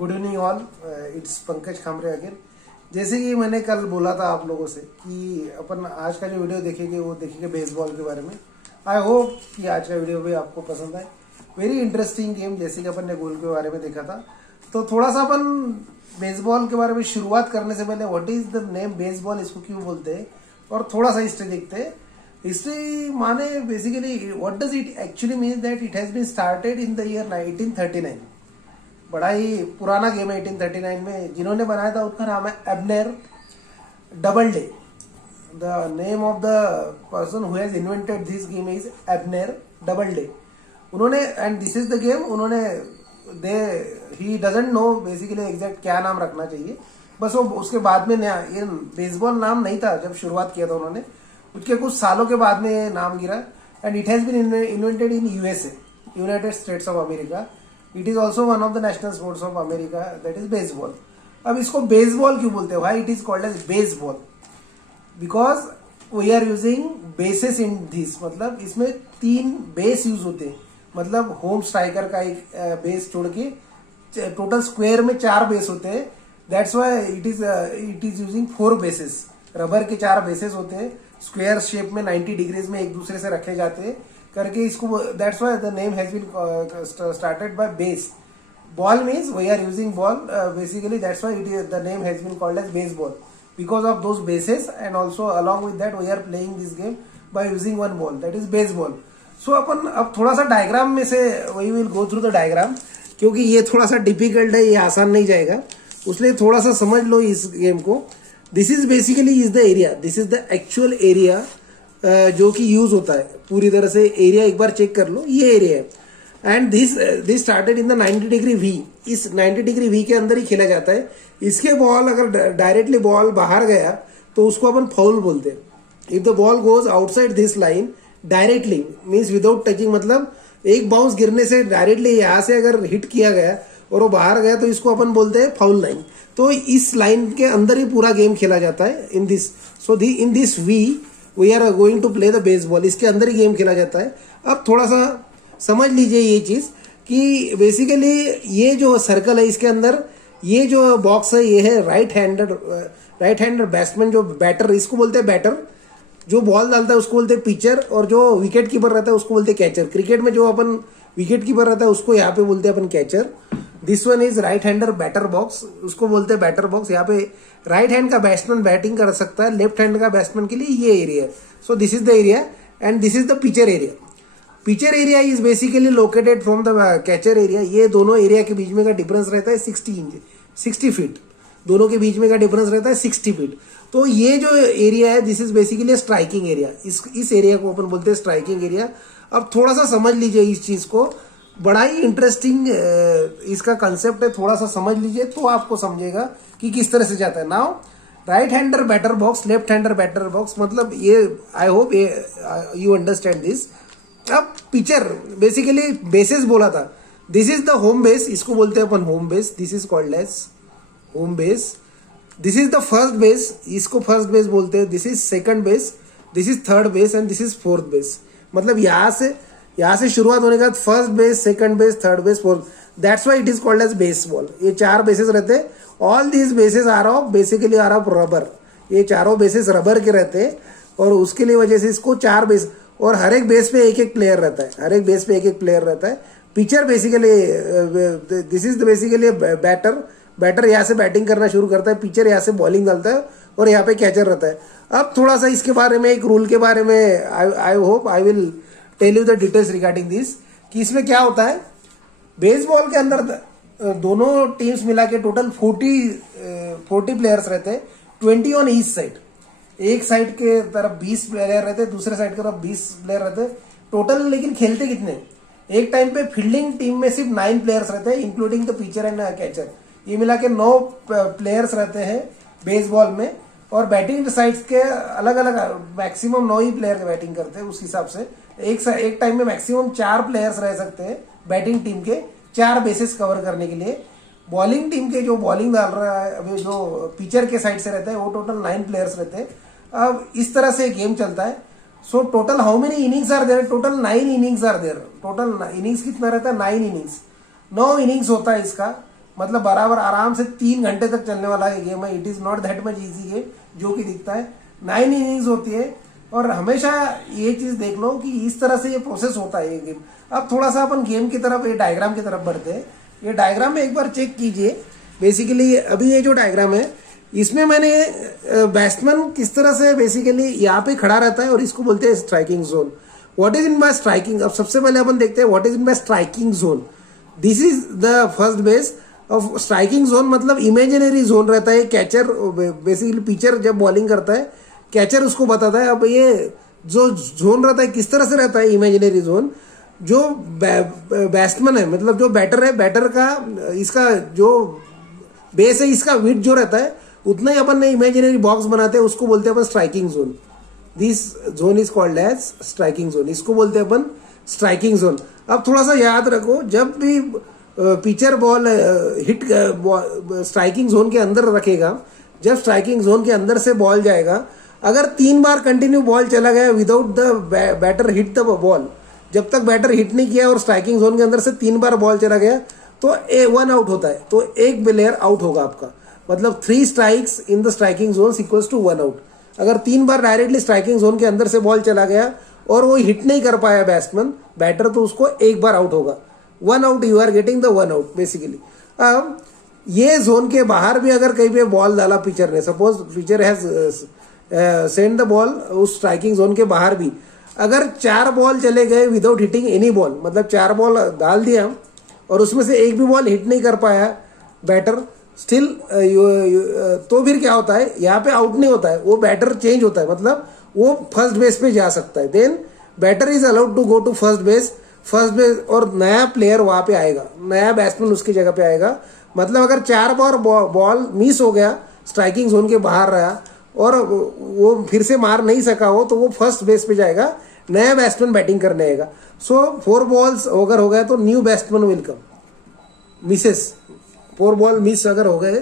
Good evening all, it's Pankaj Khamre again. जैसे कि मैंने कल बोला था आप लोगों से कि अपन आज का जो वीडियो देखेंगे वो देखेंगे बेसबॉल के बारे में। आई होप कि आज का वीडियो भी आपको पसंद आए। वेरी इंटरेस्टिंग गेम, जैसे कि अपन ने गोल के बारे में देखा था। तो थोड़ा सा अपन बेसबॉल के बारे में शुरुआत करने से पहले what is the name baseball, इसको क्यों बोलते हैं, और थोड़ा सा हिस्ट्री देखते हैं। हिस्ट्री माने basically what does it actually mean that it has been started in the year 1939। बड़ा ही पुराना गेम है 1839 में। जिन्होंने बनाया था उनका नाम है Abner Doubleday. The name of the person who has invented this game is Abner Doubleday. उन्होंने, and this is the game, उन्होंने he doesn't know basically exact क्या नाम रखना चाहिए। बस वो उसके बाद में ये बेसबॉल नाम नहीं था जब शुरुआत किया था उन्होंने, उसके कुछ सालों के बाद में ये नाम गिरा। And it has been invented in USA, United States of America. It is also one of the national sports of America, that is baseball. अब इसको बेसबॉल क्यों बोलते हैं, why it is called as baseball? Because we are using bases in this, मतलब इसमें 3 base use होते हैं। मतलब होम स्ट्राइकर का एक बेस छोड़ के टोटल स्क्वायर में 4 बेस होते हैं। That's why it is using 4 bases. Rubber के 4 बेसेस होते हैं, स्क्वायर शेप में 90 डिग्रीज में एक दूसरे से रखे जाते हैं करके इसको। That's why the name has been started by base. Ball means we are using ball basically, that's why the name has been called as baseball because of those bases. And also along with that we are playing this game by using one ball, that is baseball. So अपन अब थोड़ा सा diagram में से we will go through the diagram, क्योंकि ये थोड़ा सा डिफिकल्ट है, ये आसान नहीं जाएगा, उसलिए थोड़ा सा समझ लो इस गेम को। This is basically is the area, this is the actual area जो कि यूज होता है पूरी तरह से। एरिया एक बार चेक कर लो, ये एरिया है। And this started in the 90 degree V. इस 90 डिग्री वी के अंदर ही खेला जाता है। इसके बॉल अगर डायरेक्टली बॉल बाहर गया तो उसको अपन फाउल बोलते हैं। If the ball goes outside this line directly means without touching, मतलब एक बाउंस गिरने से डायरेक्टली यहां से अगर हिट किया गया और वो बाहर गया तो इसको अपन बोलते हैं फाउल लाइन। तो इस लाइन के अंदर ही पूरा गेम खेला जाता है in this. So in this we are going to play the baseball. इसके अंदर ही गेम खेला जाता है। अब थोड़ा सा समझ लीजिए ये चीज कि बेसिकली ये जो सर्कल है इसके अंदर ये जो बॉक्स है ये है राइट हैंडर बैट्समैन, जो बैटर, इसको बोलते हैं बैटर। जो बॉल डालता है उसको बोलते हैं पिचर, और जो विकेट कीपर रहता है उसको बोलते हैं कैचर। क्रिकेट में जो अपन विकेट कीपर रहता है उसको यहाँ पे बोलते हैं अपन catcher. This one is right hander batter box, उसको बोलते हैं बैटर बॉक्स। यहाँ पे राइट हैंड का बैट्समैन बैटिंग कर सकता है, लेफ्ट हैंड का बैट्समैन के लिए ये एरिया है। So this is the area and this is the pitcher area. Pitcher area is basically located from the catcher area. ये दोनों एरिया के बीच में का डिफरेंस रहता है 60 फीट। दोनों के बीच में का डिफरेंस रहता है 60 फीट। तो ये जो एरिया है this is basically striking area. इस एरिया को अपन बोलते हैं स्ट्राइकिंग एरिया। अब थोड़ा सा समझ लीजिए इस चीज को, बड़ा ही इंटरेस्टिंग इसका कंसेप्ट है। थोड़ा सा समझ लीजिए तो आपको समझेगा कि किस तरह से जाता है। Now right hander batter box, left hander batter box, मतलब ये I hope you understand this. अब पिचर बेसिकली बेसेस बोला था। This is the home base, इसको बोलते हैं अपन home base. This is called as home base. This is the first base, इसको फर्स्ट बेस बोलते हैं। This is second base, this is third base and this is fourth base. मतलब यहां से शुरुआत होने के बाद first base, second base, third base, fourth. That's why it is called as baseball. ये 4 बेसेस रहते हैं। All these bases are of basically are of rubber. ये चारों बेसेस रबर के रहते हैं और उसके लिए वजह से इसको 4 बेस, और हर एक बेस पे एक प्लेयर रहता है। हर एक बेस पे एक प्लेयर रहता है। Pitcher basically this is basically batter यहाँ से बैटिंग करना शुरू करता है, पिचर यहाँ से बॉलिंग डालता है और यहाँ पे कैचर रहता है। अब थोड़ा सा इसके बारे में, एक रूल के बारे में I hope I will tell you the details regarding this, कि इसमें क्या होता है। बेसबॉल के अंदर दोनों टीम्स मिला के टोटल 40 प्लेयर्स रहते हैं, 20 ऑन ईच साइड। एक साइड के तरफ 20 प्लेयर रहते हैं, दूसरे साइड की तरफ 20 प्लेयर रहते हैं टोटल। लेकिन खेलते कितने, एक टाइम पे फील्डिंग टीम में सिर्फ 9 प्लेयर्स रहते हैं including the pitcher and catcher. ये मिला के 9 प्लेयर्स रहते हैं बेसबॉल में। और बैटिंग साइड्स के अलग अलग मैक्सिमम 9 ही प्लेयर बैटिंग करते हैं। उस हिसाब से एक टाइम में मैक्सिमम 4 प्लेयर्स रह सकते हैं बैटिंग टीम के, 4 बेसेस कवर करने के लिए। बॉलिंग टीम के जो बॉलिंग डाल रहा है अभी जो पिचर के साइड से रहता है वो टोटल 9 प्लेयर्स रहते हैं। अब इस तरह से गेम चलता है। So total how many innings are there? Total 9 innings are there. Total innings कितना रहता है? 9 इनिंग्स। 9 इनिंग्स होता है इसका। मतलब बराबर आराम से 3 घंटे तक चलने वाला ये गेम है। It is not that much easy game जो कि दिखता है। 9 इनिंग्स होती है और हमेशा ये चीज देख लो कि इस तरह से ये प्रोसेस होता है ये गेम। अब थोड़ा सा अपन गेम की तरफ, ये डायग्राम की तरफ बढ़ते हैं। ये डायग्राम में एक बार चेक कीजिए। बेसिकली अभी ये जो डायग्राम है इसमें मैंने बैट्समैन किस तरह से बेसिकली यहाँ पे खड़ा रहता है और इसको बोलते हैं striking zone. What is in by striking, अब सबसे पहले अपन देखते हैं what is in by striking zone. This is the first base of striking zone, मतलब इमेजिनरी जोन रहता है। कैचर बेसिकली पिचर जब बॉलिंग करता है कैचर उसको बताता है। अब ये जो जोन रहता है किस तरह से रहता है इमेजिनरी जोन, जो बैट्समैन है मतलब जो बैटर है, बैटर का इसका जो बेस है इसका विड्थ जो रहता है उतना ही अपन ने इमेजिनरी बॉक्स बनाते हैं, उसको बोलते हैं अपन striking zone. This zone is called as striking zone, इसको बोलते हैं अपन स्ट्राइकिंग जोन। अब थोड़ा सा याद रखो, जब भी pitcher ball hit striking zone के अंदर रखेगा, जब स्ट्राइकिंग जोन के अंदर से बॉल जाएगा, अगर 3 बार कंटिन्यू बॉल चला गया without the batter hit the ball, जब तक बैटर हिट नहीं किया और स्ट्राइकिंग जोन के अंदर से 3 बार बॉल चला गया तो 1 आउट होता है। तो एक प्लेयर आउट होगा आपका, मतलब 3 strikes in the striking zone equals to 1 out. अगर 3 बार डायरेक्टली स्ट्राइकिंग जोन के अंदर से बॉल चला गया और वो हिट नहीं कर पाया बैट्समैन बैटर, तो उसको 1 बार आउट होगा। 1 out, you are getting the 1 out basically. अब ये जोन के बाहर भी अगर कहीं पे बॉल डाला पिचर ने, suppose pitcher has send the ball, उस स्ट्राइकिंग जोन के बाहर भी अगर 4 बॉल चले गए विदाउट हिटिंग एनी बॉल, मतलब 4 बॉल डाल दिया और उसमें से एक भी बॉल हिट नहीं कर पाया बैटर, स्टिल तो फिर क्या होता है, यहाँ पे आउट नहीं होता है, वो बैटर चेंज होता है, मतलब वो फर्स्ट बेस पे जा सकता है। Then batter is allowed to go to first base और नया प्लेयर वहां पे आएगा, नया बैट्समैन उसकी जगह पे आएगा। मतलब अगर 4 बार बॉल मिस हो गया, स्ट्राइकिंग जोन के बाहर रहा और वो फिर से मार नहीं सका हो, तो वो फर्स्ट बेस पे जाएगा, नया बैट्समैन बैटिंग करने आएगा। सो 4 बॉल्स अगर हो गया तो new batsman will come. Mrs 4 ball miss अगर हो गए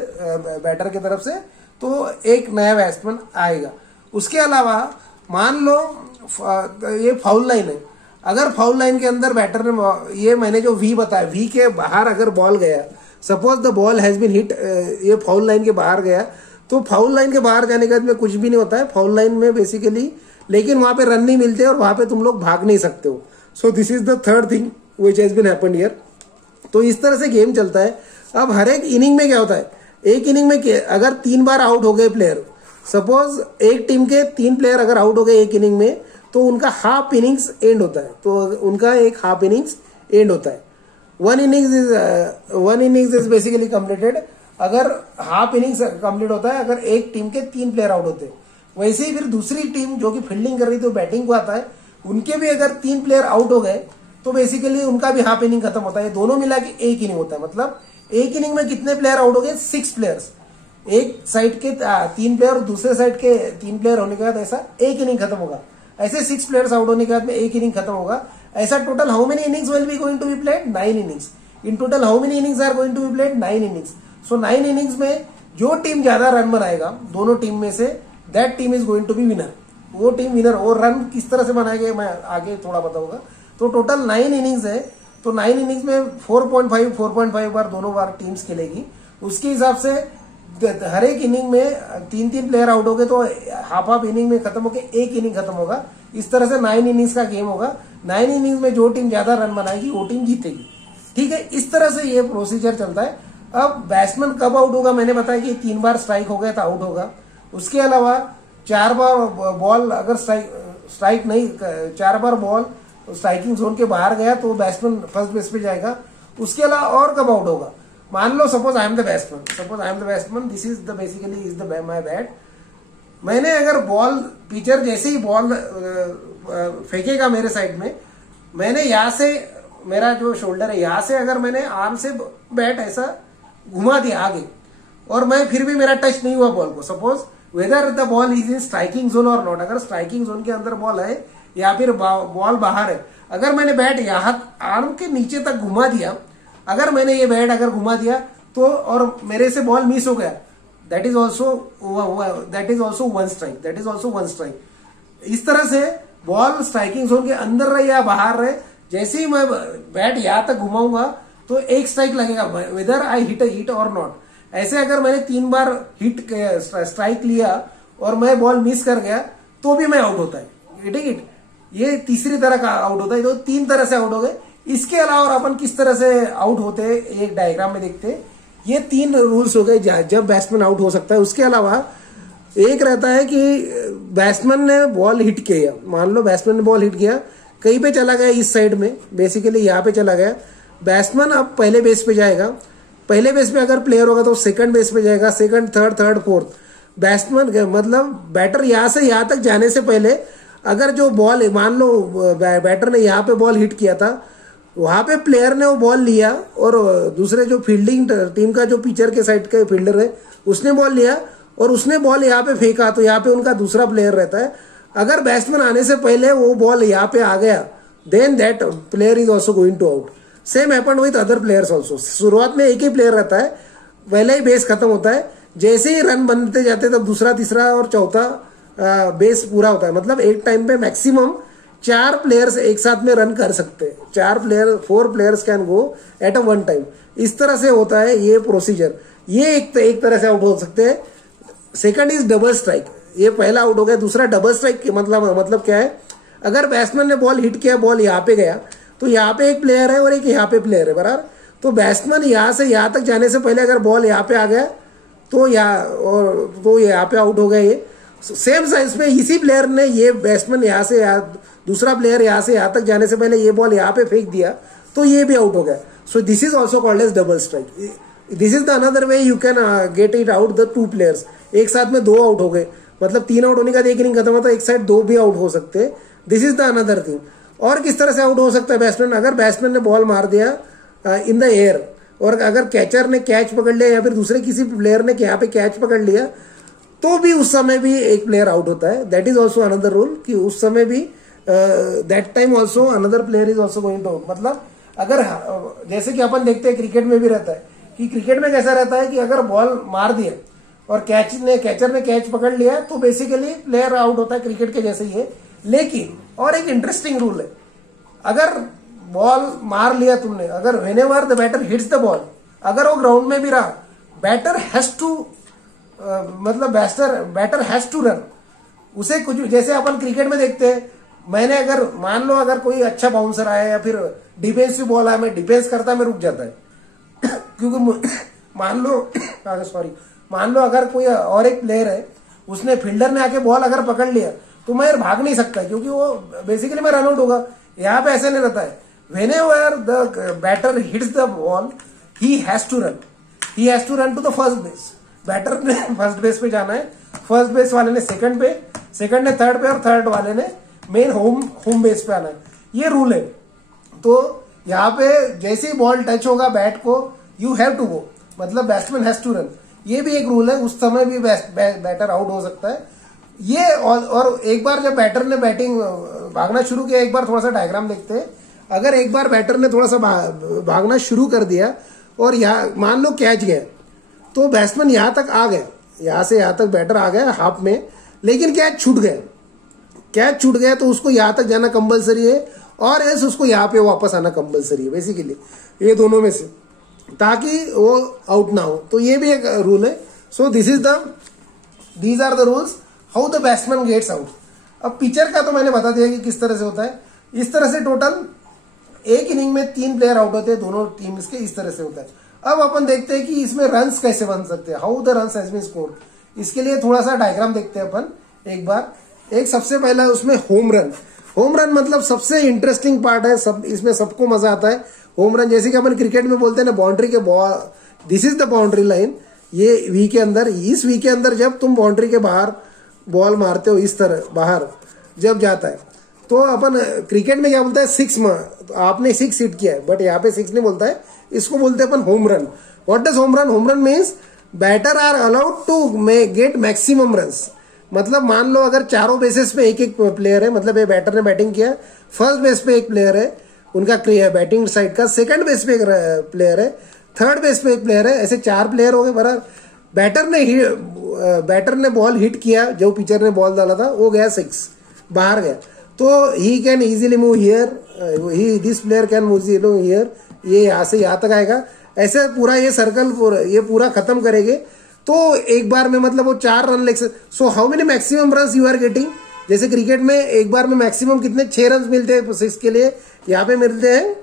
बैटर की तरफ से तो एक नया बैट्समैन आएगा। उसके अलावा मान लो ये फाउल लाइन है, अगर फाउल लाइन के अंदर बैटर ने, ये मैंने जो वी बताया, वी के बाहर अगर बॉल गया, suppose the ball has been hit, ये फाउल लाइन के बाहर गया, तो फाउल लाइन के बाहर जाने के बाद में कुछ भी नहीं होता है फाउल लाइन में बेसिकली, लेकिन वहां पे रन नहीं मिलते और वहां पे तुम लोग भाग नहीं सकते हो। So this is the third thing which has been happened here. तो इस तरह से गेम चलता है। अब हर एक इनिंग में क्या होता है, एक इनिंग में अगर 3 बार आउट हो गए प्लेयर, सपोज एक टीम के 3 प्लेयर अगर आउट हो गए एक इनिंग में, तो उनका हाफ इनिंग्स एंड होता है, तो उनका एक हाफ इनिंग्स एंड होता है। One innings is basically completed अगर हाफ इनिंग्स कंप्लीट होता है अगर एक टीम के 3 प्लेयर आउट होते हैं। वैसे ही फिर दूसरी टीम जो कि फील्डिंग कर रही थी बैटिंग को आता है, उनके भी अगर 3 प्लेयर आउट हो गए तो बेसिकली उनका भी हाफ इनिंग खत्म होता है। दोनों मिला के एक इनिंग होता है। मतलब एक इनिंग में कितने प्लेयर आउट हो गए, 6 प्लेयर्स। एक साइड के 3 प्लेयर और दूसरे साइड के 3 प्लेयर होने के बाद ऐसा एक इनिंग खत्म होगा। ऐसे 6 प्लेयर्स आउट होने के बाद में एक इनिंग खत्म होगा। ऐसा total how many innings will be going to be played, 9 innings. In total how many innings are going to be played, 9 innings. So 9 innings में जो टीम ज्यादा रन बनाएगा दोनों टीम में से, that team is going to be winner. वो team winner. और run किस तरह से बनाएंगे मैं आगे थोड़ा बताऊंगा। तो टोटल 9 इनिंग्स है, तो 9 इनिंग्स में 4.5 बार दोनों बार टीम्स खेलेगी। उसके हिसाब से हर एक इनिंग में 3 प्लेयर आउट हो गए तो हाफ इनिंग में खत्म होकर एक इनिंग खत्म होगा। इस तरह से 9 इनिंग्स का गेम होगा। 9 इनिंग्स में जो टीम ज्यादा रन बनाएगी वो टीम जीतेगी। ठीक है, इस तरह से ये प्रोसीजर चलता है। अब बैट्समैन कब आउट होगा, मैंने बताया कि 3 बार स्ट्राइक हो गया तो आउट होगा। उसके अलावा 4 बार बॉल अगर स्ट्राइक नहीं, 4 बार बॉल स्ट्राइकिंग जोन के बाहर गया तो बैट्समैन फर्स्ट बेस पे जाएगा। उसके अलावा और कब आउट होगा, मान लो suppose I am the batsman, this is the basically is the my bat. मैंने अगर बॉल, पिचर जैसे ही बॉल फेंकेगा मेरे साइड में, मैंने यहां से, मेरा जो शोल्डर है यहां से अगर मैंने आर्म से बैट ऐसा घुमा दिया आगे और मैं फिर भी मेरा टच नहीं हुआ बॉल को, suppose whether the ball is in striking zone और नॉट, अगर स्ट्राइकिंग जोन के अंदर बॉल है या फिर बॉल बाहर है, अगर मैंने बैट यहाँ आर्म के नीचे तक घुमा दिया, अगर मैंने ये बैट अगर घुमा दिया तो और मेरे से बॉल मिस हो गया, दैट इज ऑल्सो 1 स्ट्राइक। इस तरह से बॉल स्ट्राइकिंग जोन के अंदर रहे या बाहर रहे, जैसे ही मैं बैट यहां तक घुमाऊंगा तो एक स्ट्राइक लगेगा, वेदर आई हिट और नॉट। ऐसे अगर मैंने 3 बार हिट स्ट्राइक लिया और मैं बॉल मिस कर गया तो भी मैं आउट होता है, ठीक है। ये तीसरी तरह का आउट होता है, तो 3 तरह से आउट हो गए। इसके अलावा अपन किस तरह से आउट होते हैं एक डायग्राम में देखते हैं। ये 3 रूल्स हो गए जब बैट्समैन आउट हो सकता है। उसके अलावा एक रहता है कि बैट्समैन ने बॉल हिट किया, मान लो बैट्समैन ने बॉल हिट किया, कहीं पे चला गया, इस साइड में बेसिकली यहाँ पे चला गया, बैट्समैन अब पहले बेस पे जाएगा। पहले बेस पे अगर प्लेयर होगा तो सेकंड बेस पे जाएगा, सेकंड, थर्ड, फोर्थ। बैट्समैन मतलब बैटर यहाँ से यहाँ तक जाने से पहले अगर जो बॉल, मान लो बैटर ने यहाँ पे बॉल हिट किया था, वहां पे प्लेयर ने वो बॉल लिया और दूसरे जो फील्डिंग टीम का जो पिचर के साइड का फील्डर है उसने बॉल लिया और उसने बॉल यहाँ पे फेंका, तो यहाँ पे उनका दूसरा प्लेयर रहता है। अगर बैट्समैन आने से पहले वो बॉल यहाँ पे आ गया, then that player is also going to out. Same happened with other players also. शुरुआत में एक ही प्लेयर रहता है, पहले ही बेस खत्म होता है, जैसे ही रन बनते जाते हैं तब दूसरा, तीसरा और चौथा बेस पूरा होता है। मतलब एक टाइम पे मैक्सिमम 4 प्लेयर्स एक साथ में रन कर सकते हैं। 4 players can go at a one time. इस तरह से होता है ये प्रोसीजर। ये एक तरह से आउट हो सकते हैं। सेकंड इज डबल स्ट्राइक, ये पहला आउट हो गया। दूसरा डबल स्ट्राइक मतलब क्या है, अगर बैट्समैन ने बॉल हिट किया, बॉल यहाँ पे गया, तो यहाँ पे एक प्लेयर है और एक यहाँ पे प्लेयर है, बराबर। तो बैट्समैन यहाँ से यहाँ तक जाने से पहले अगर बॉल यहाँ पे आ गया तो यहाँ पे आउट हो गया। ये सेम साइज में इसी प्लेयर ने, ये बैट्समैन यहाँ से दूसरा प्लेयर यहाँ से यहाँ तक जाने से पहले ये बॉल यहाँ पे फेंक दिया तो ये भी आउट हो गया। So this is also called as double strike. This is the another way you can get it out the 2 players. एक साथ में 2 आउट हो गए, मतलब 3 आउट होने का 1 इनिंग खत्म होता है, एक साइड 2 भी आउट हो सकते हैं। This is the another thing. और किस तरह से आउट हो सकता है बैट्समैन, अगर बैट्समैन ने बॉल मार दिया इन द एयर और अगर कैचर ने कैच पकड़ लिया या फिर दूसरे किसी प्लेयर ने यहाँ पे कैच पकड़ लिया तो भी उस समय भी एक प्लेयर आउट होता है। That is also another rule कि उस समय भी that time also another player is also going to out. मतलब अगर जैसे कि अपन देखते हैं क्रिकेट में भी रहता है कि क्रिकेट में कैसा रहता है कि अगर बॉल मार दिया और कैचर ने कैच पकड़ लिया तो बेसिकली प्लेयर आउट होता है, क्रिकेट के जैसे ही है। लेकिन और एक इंटरेस्टिंग रूल है, अगर बॉल मार लिया तुमने, अगर whenever the batter hits the ball, अगर वो ग्राउंड में भी रहा, बैटर हैज टू मतलब बैटर हैज टू रन। उसे कुछ, जैसे अपन क्रिकेट में देखते हैं, मैंने अगर मान लो अगर कोई अच्छा बाउंसर आया या फिर डिफेंसिव बॉल आया, मैं डिफेंस करता मैं रुक जाता है क्योंकि मान लो अगर कोई और एक प्लेयर है, उसने फील्डर ने आके बॉल अगर पकड़ लिया तो मैं भाग नहीं सकता क्योंकि वो बेसिकली मैं रन आउट होगा। यहाँ पे ऐसे नहीं रहता है। Whenever the batter hits the ball he has to run to the first base. Batter ने फर्स्ट बेस पे जाना है, फर्स्ट बेस वाले ने सेकंड पे, सेकंड ने थर्ड पे और थर्ड वाले ने मेन होम बेस पे आना है। ये रूल है। तो यहाँ पे जैसे ही बॉल टच होगा बैट को, यू हैव टू गो, मतलब बैट्समैन हैज टू रन। ये भी एक रूल है। उस समय भी बैटर आउट हो सकता है। ये और एक बार जब बैटर ने बैटिंग भागना शुरू किया, एक बार थोड़ा सा डायग्राम देखते हैं। अगर एक बार बैटर ने थोड़ा सा भागना शुरू कर दिया और यहाँ मान लो कैच गया, तो बैट्समैन यहाँ तक आ गया, यहाँ से यहाँ तक बैटर आ गया हाफ में, लेकिन कैच छूट गया तो उसको यहाँ तक जाना कंपलसरी है और ऐसे उसको यहाँ पे वापस आना कंपलसरी है। बेसिकली ये दोनों में से, ताकि वो आउट ना हो। तो ये भी एक रूल है। So these are the rules how the batsman gets out. अब पिचर का तो मैंने बता दिया कि किस तरह से होता है। इस तरह से टोटल एक इनिंग में 3 प्लेयर आउट होते हैं, दोनों टीम्स के। इस तरह से होता है। अब अपन देखते हैं कि इसमें रन्स कैसे बन सकते हैं, how the runs has been scored. इसके लिए थोड़ा सा डायग्राम देखते हैं अपन एक बार। एक सबसे पहला उसमें होम रन मतलब सबसे इंटरेस्टिंग पार्ट है, सब इसमें सबको मजा आता है। होम रन जैसे कि अपन क्रिकेट में बोलते हैं ना, बाउंड्री के ball, this is the boundary line. ये वी के अंदर, इस वी के अंदर जब तुम बाउंड्री के बाहर बॉल मारते हो, इस तरह बाहर जब जाता है, तो अपन क्रिकेट में क्या बोलता है, 6 तो आपने 6 हिट किया है, बट यहाँ पे 6 नहीं बोलता है, इसको बोलते हैं अपन home run. What does home run? Home run means batter are allowed to get maximum runs. मतलब मान लो अगर चारों बेसिस पे एक प्लेयर है, मतलब ये बैटर ने बैटिंग किया, फर्स्ट बेस पे एक प्लेयर है उनका बैटिंग साइड का, सेकंड बेस पे एक प्लेयर है, थर्ड बेस पे एक प्लेयर है, ऐसे 4 प्लेयर हो गए बराबर। बैटर ने बॉल हिट किया, जो पिचर ने बॉल डाला था वो गया 6 बाहर गया, तो he can easily move here, this player can move here, ये यहाँ से यहाँ तक आएगा, ऐसे पूरा ये सर्कल ये पूरा खत्म करेंगे तो एक बार में मतलब वो 4 रन ले सकते। So how many maximum run you are getting, जैसे क्रिकेट में एक बार में मैक्सिमम कितने 6 रन मिलते हैं 6 के लिए, यहाँ पे मिलते हैं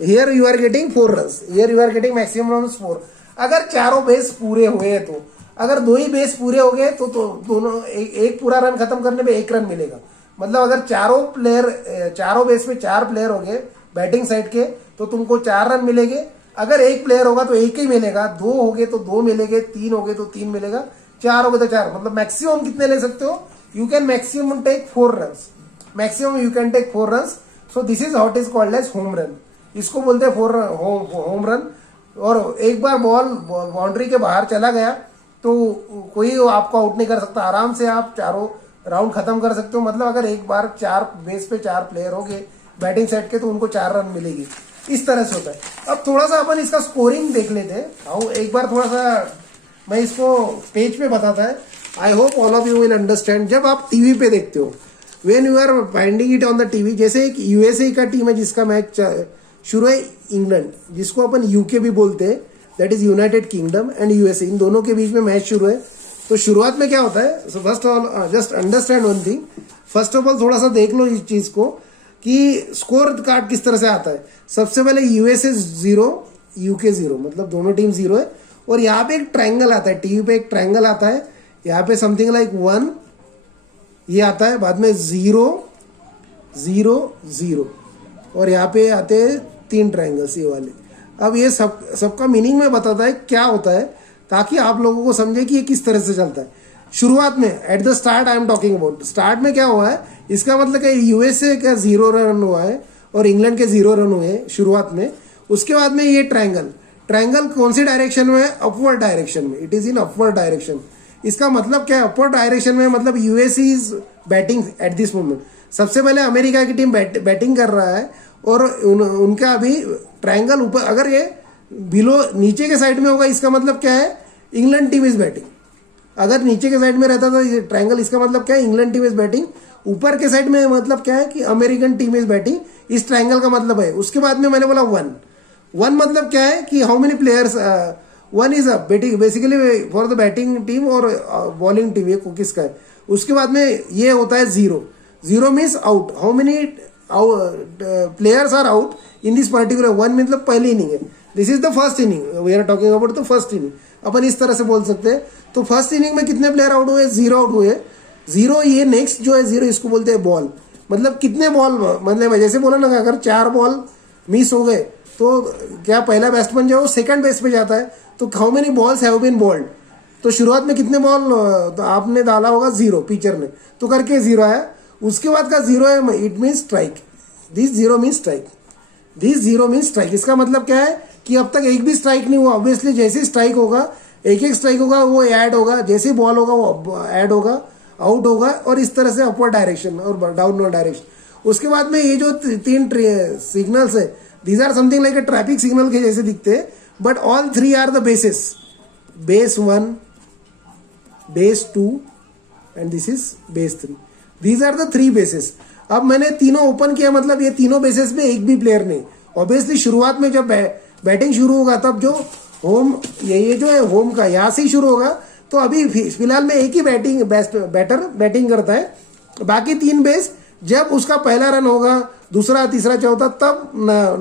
here you are getting 4 run, here you are getting maximum run 4। अगर चारों बेस पूरे हुए तो, अगर 2 ही बेस पूरे हो गए तो दोनों एक पूरा रन खत्म करने में 1 रन मिलेगा। मतलब अगर चारों बेस पे 4 प्लेयर हो गए बैटिंग साइड के तो तुमको 4 रन मिलेंगे। अगर 1 प्लेयर होगा तो 1 ही मिलेगा, 2 हो गए तो 2 मिलेंगे, 3 हो गए तो 3 मिलेगा, 4 हो गए तो 4। मतलब मैक्सिमम कितने ले सकते हो, you can maximum take 4 run, maximum you can take 4 run. So this is what is called as home run, इसको बोलते हैं होम रन। और एक बार बॉल बाउंड्री के बाहर चला गया तो कोई आपको आउट नहीं कर सकता, आराम से आप चारों राउंड खत्म कर सकते हो। मतलब अगर एक बार 4 बेस पे 4 प्लेयर हो गए बैटिंग साइड के तो उनको 4 रन मिलेगी, इस तरह से होता है। अब थोड़ा सा अपन इसका स्कोरिंग देख लेते हैं, एक बार थोड़ा सा मैं इसको पेज पे बताता है। I hope all of you will understand. जब आप टीवी पे देखते हो, when you are finding it on the TV, जैसे एक यूएसए का टीम है जिसका मैच शुरू है इंग्लैंड, जिसको अपन यूके भी बोलते हैं, that is United Kingdom and USA, इन दोनों के बीच में मैच शुरू है। तो शुरुआत में क्या होता है, so first all just understand one thing, first of all थोड़ा सा देख लो इस चीज को कि स्कोर कार्ड किस तरह से आता है। सबसे पहले यूएसए 0 यूके 0, मतलब दोनों टीम 0 है। और यहाँ पे एक ट्रायंगल आता है, टीवी पे एक ट्रायंगल आता है, यहाँ पे समथिंग लाइक 1 ये आता है, बाद में 0 0 0 और यहाँ पे आते हैं 3 ट्रायंगल्स ये वाले। अब ये सबका मीनिंग में बताता है क्या होता है, ताकि आप लोगों को समझे कि ये किस तरह से चलता है। शुरुआत में at the start I am talking about, start में क्या हुआ है, इसका मतलब कि यूएसए का 0 रन हुआ है और इंग्लैंड के 0 रन हुए शुरुआत में। उसके बाद में ये ट्रायंगल कौन सी डायरेक्शन में है, अपवर्ड डायरेक्शन में, it is in upward direction. इसका मतलब क्या है, अपवर्ड डायरेक्शन में मतलब USA is batting at this moment. सबसे पहले अमेरिका की टीम बैटिंग कर रहा है और उनका अभी ट्रायंगल ऊपर, अगर ये बिलो नीचे के साइड में होगा इसका मतलब क्या है, इंग्लैंड टीम इज बैटिंग। अगर नीचे के साइड में रहता था ये ट्रायंगल, इसका मतलब क्या है, इंग्लैंड टीम इज बैटिंग। ऊपर के साइड में मतलब क्या है कि अमेरिकन टीम इज बैटिंग, इस ट्रायंगल का मतलब है। उसके बाद में मैंने बोला 1 मतलब क्या है कि how many players, 1 is basically for the batting team और बॉलिंग टीम, ये किसका है। उसके बाद में ये होता है 0 means out, how many players are out in this particular 1 मतलब पहली इनिंग है, this is the first inning, we are talking about the first inning, अपन इस तरह से बोल सकते हैं। तो फर्स्ट इनिंग में कितने प्लेयर आउट हुए, 0 आउट हुए। 0 ये नेक्स्ट जो है 0 इसको बोलते हैं बॉल, मतलब कितने बॉल, मतलब जैसे बोला ना अगर 4 बॉल मिस हो गए तो क्या पहला बैट्समैन जो है वो सेकंड बेस पे जाता है, तो how many balls have been bowled. तो शुरुआत में कितने बॉल तो आपने डाला होगा 0 पिचर ने, तो करके 0 आया। उसके बाद का 0 है, it mean strike, this 0 mean strike, this 0 mean strike. इसका मतलब क्या है कि अब तक एक भी स्ट्राइक नहीं हुआ। ऑब्वियसली जैसे स्ट्राइक होगा, एक स्ट्राइक होगा वो ऐड होगा, जैसे बॉल होगा वो ऐड होगा, आउट होगा, और इस तरह से अपवर्ड डायरेक्शन और डाउनवर्ड डायरेक्शन। उसके बाद में ये जो 3 सिग्नल्स है, these are something like a traffic signal के जैसे दिखते हैं, but all 3 are the basis, base 1, base 2 and this is base 3, these are the 3 basis. अब मैंने तीनों ओपन किया, मतलब ये तीनों बेसिस में एक भी प्लेयर नहीं। ऑब्वियसली शुरुआत में जब बैटिंग शुरू होगा तब जो होम, ये जो है होम का यहाँ से ही शुरू होगा, तो अभी फिलहाल में एक ही बैटर बैटिंग करता है, बाकी 3 बेस जब उसका पहला रन होगा, दूसरा, तीसरा, चौथा, तब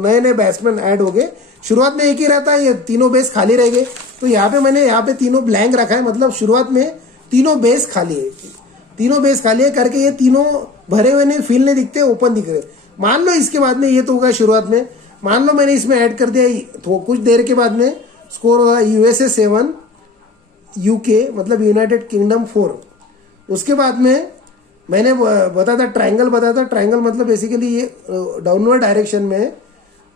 नए नए बैट्समैन ऐड हो गए। शुरुआत में एक ही रहता है, ये तीनों बेस खाली रह गए। तो यहाँ पे मैंने यहाँ पे तीनों ब्लैंक रखा है, मतलब शुरुआत में तीनों बेस खाली है, तीनों बेस खाली है करके ये तीनों भरे हुए नहीं, फील नहीं दिखते, ओपन दिख रहे। मान लो इसके बाद में ये तो होगा शुरुआत में, मान लो मैंने इसमें ऐड कर दिया, तो कुछ देर के बाद में स्कोर होगा यूएसए 7 यूके मतलब यूनाइटेड किंगडम 4। उसके बाद में मैंने बताया था ट्रायंगल, ट्रायंगल मतलब बेसिकली ये डाउनवर्ड डायरेक्शन में है।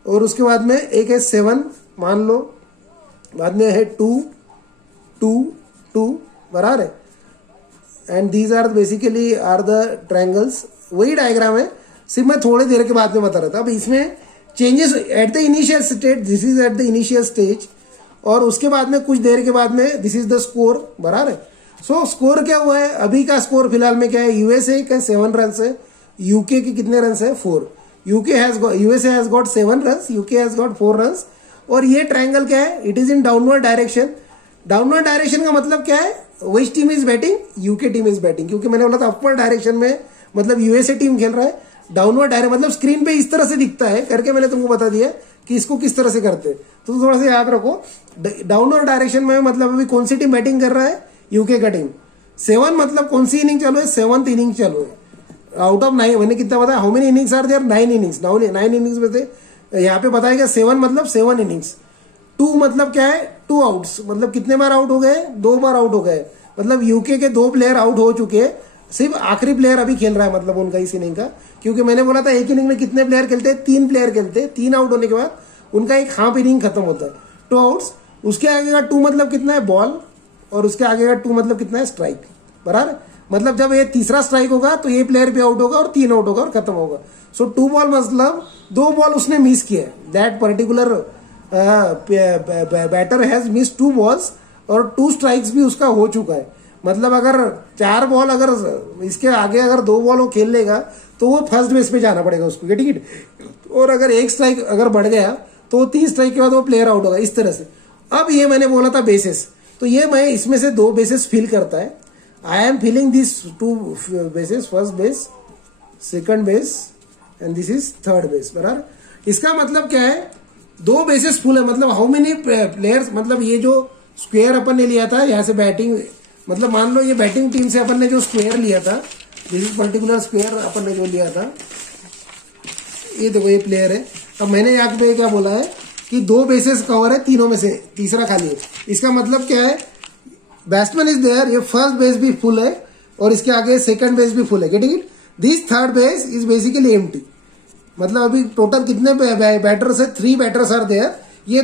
और उसके बाद में एक है 7 मान लो, बाद में है 2 2 2 बराबर है, and these are basically are the triangles. वही डायग्राम है, सिर्फ मैं थोड़ी देर के बाद में बता रहा था। अब इसमें changes at the initial stage, this is at the initial stage, और उसके बाद में कुछ देर के बाद में दिस इज द स्कोर, बराबर है। सो स्कोर क्या हुआ है, अभी का स्कोर फिलहाल में क्या है, यूएसए का 7 रन है, यूके के कितने रन है, 4। USA has got 7 runs, UK has got 4 runs. और ये ट्रायंगल क्या है, it is in downward direction. Downward direction का मतलब क्या है, which team is batting, UK team is batting, क्योंकि मैंने बोला था अपवर्ड डायरेक्शन में मतलब यूएसए टीम खेल रहा है। डाउनवर्ड डायरेक्शन मतलब स्क्रीन पे इस तरह से दिखता है करके मैंने तुमको बता दिया कि इसको किस तरह से करते हैं, तो थोड़ा सा याद रखो। डाउनवर्ड डायरेक्शन में मतलब अभी कौन सी टीम बैटिंग कर रहा है, यूके का टीम। 7 मतलब कौन सी इनिंग चालू है, 7th इनिंग चालू है। आउट ऑफ 9 मैंने कितना बताया, how many innings are there, 9 innings. 9 innings में से यहाँ पे बताएगा 7 मतलब 7 इनिंग्स। 2 मतलब क्या है, 2 आउट्स, मतलब कितने बार आउट हो गए, 2 बार आउट हो गए। मतलब यूके के 2 प्लेयर आउट हो चुके हैं, सिर्फ आखिरी प्लेयर अभी खेल रहा है मतलब उनका इस इनिंग का। क्योंकि मैंने बोला था एक इनिंग में कितने प्लेयर खेलते हैं, 3 प्लेयर खेलते हैं। 3 आउट होने के बाद उनका एक हाफ इनिंग खत्म होता है, 2 आउट्स। उसके आगे का 2 मतलब कितना है, बॉल, और उसके आगे का 2 मतलब कितना है, स्ट्राइक, बराबर। मतलब जब ये तीसरा स्ट्राइक होगा तो ये प्लेयर भी आउट होगा और 3 आउट होगा और खत्म होगा। सो 2 बॉल मतलब 2 बॉल उसने मिस किया, that particular batter has miss 2 balls, और 2 स्ट्राइक्स भी उसका हो चुका है। मतलब अगर 4 बॉल अगर इसके आगे अगर 2 बॉल वो खेल लेगा तो वो फर्स्ट बेस पे जाना पड़ेगा उसको, गेट इट। और अगर 1 स्ट्राइक अगर बढ़ गया तो 3 स्ट्राइक के बाद वो प्लेयर आउट होगा, इस तरह से। अब ये मैंने बोला था बेसेस, तो ये मैं इसमें से 2 बेसेस फिल करता है। I am filling this 2 bases, first base, second base and this is third base, बराबर। इसका मतलब क्या है, 2 बेसेस फुल है। मतलब हाउ मेनी प्लेयर्स, मतलब ये जो स्क्वायर अपन ने लिया था यहाँ से बैटिंग, मतलब मान लो ये बैटिंग टीम से अपन ने जो स्क्वायर लिया था, this is particular square upon ने जो लिया था, ये देखो ये प्लेयर है। अब मैंने यहाँ पे क्या बोला है कि 2 बेसेस कवर है, तीनों में से तीसरा खाली है। इसका मतलब क्या है, बैट्समैन इज देयर, ये फर्स्ट बेस भी फुल है और इसके आगे सेकंड बेस भी फुल है, getting it. This third base is basically empty. मतलब अभी टोटल कितने बैटर्स है, 3 बैटर्स आर देयर। ये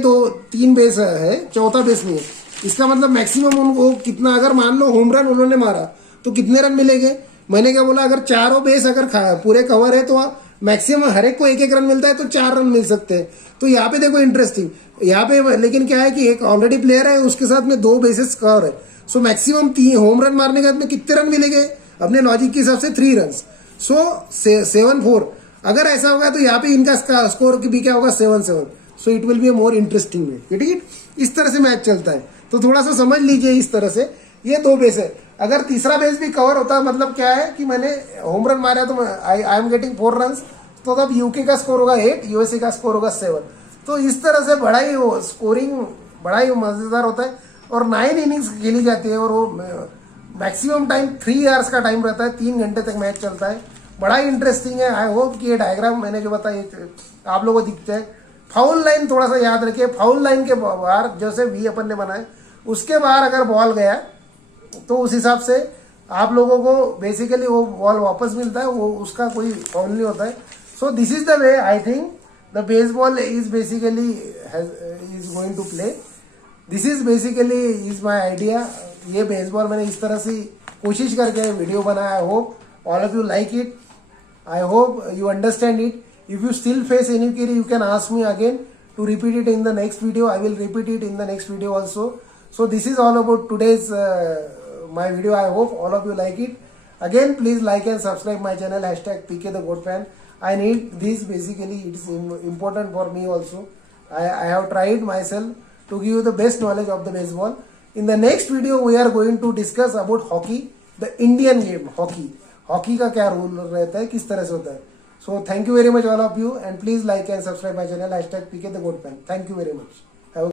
3 बेस है, चौथा बेस नहीं है। इसका मतलब मैक्सिमम उनको कितना, अगर मान लो होम रन उन्होंने मारा तो कितने रन मिलेंगे। मैंने क्या बोला, अगर चारों बेस अगर पूरे कवर है तो मैक्सिमम हर एक को 1-1 रन मिलता है, तो 4 रन मिल सकते हैं। तो यहाँ पे देखो इंटरेस्टिंग, यहाँ पे लेकिन क्या है कि एक ऑलरेडी प्लेयर है, उसके साथ में 2 बेसेस कवर है। सो मैक्सिमम 3 होम रन मारने के बाद में कितने रन मिलेंगे, अपने लॉजिक के हिसाब से 3 रन। सो 7-4 अगर ऐसा होगा तो यहाँ पे इनका स्कोर भी क्या होगा, 7-7। So it will be more interesting way, ठीक है। इस तरह से मैच चलता है, तो थोड़ा सा समझ लीजिए इस तरह से। ये 2 बेस है, अगर तीसरा बेस भी कवर होता है, मतलब क्या है कि मैंने होम रन मारा तो आई एम गेटिंग 4 रन, तो तब यूके का स्कोर होगा 8, यूएसए का स्कोर होगा 7। तो इस तरह से बड़ा ही स्कोरिंग बड़ा ही मजेदार होता है। और 9 इनिंग्स खेली जाती है और वो मैक्सिमम टाइम 3 आवर्स का टाइम रहता है, 3 घंटे तक मैच चलता है। बड़ा ही इंटरेस्टिंग है। आई होप कि ये डायग्राम मैंने जो बताया आप लोगों को दिखता है। फाउल लाइन थोड़ा सा याद रखिए, फाउल लाइन के बाहर जैसे वी अपन ने बनाए उसके बाहर अगर बॉल गया तो उस हिसाब से आप लोगों को बेसिकली वो बॉल वापस मिलता है, वो उसका कोई फाउल नहीं होता है। So this is the way I think the baseball is basically is going to play. This is basically is my idea. ये बेसबॉल मैंने इस तरह से कोशिश करके वीडियो बनाया। I hope all of you like it, I hope you understand it. If you still face any query, you can ask me again to repeat it in the next video. I will repeat it in the next video also. So this is all about today's my video. I hope all of you like it. Again, please like and subscribe my channel #PK the Goat Fan. I need this, basically it is important for me also. I have tried myself to give you the best knowledge of the baseball. In the next video we are going to discuss about hockey, the Indian game hockey. Hockey का क्या rule रहता है, किस तरह से होता है। So thank you very much all of you, and please like and subscribe my channel #PK the Goat Fan. Thank you very much.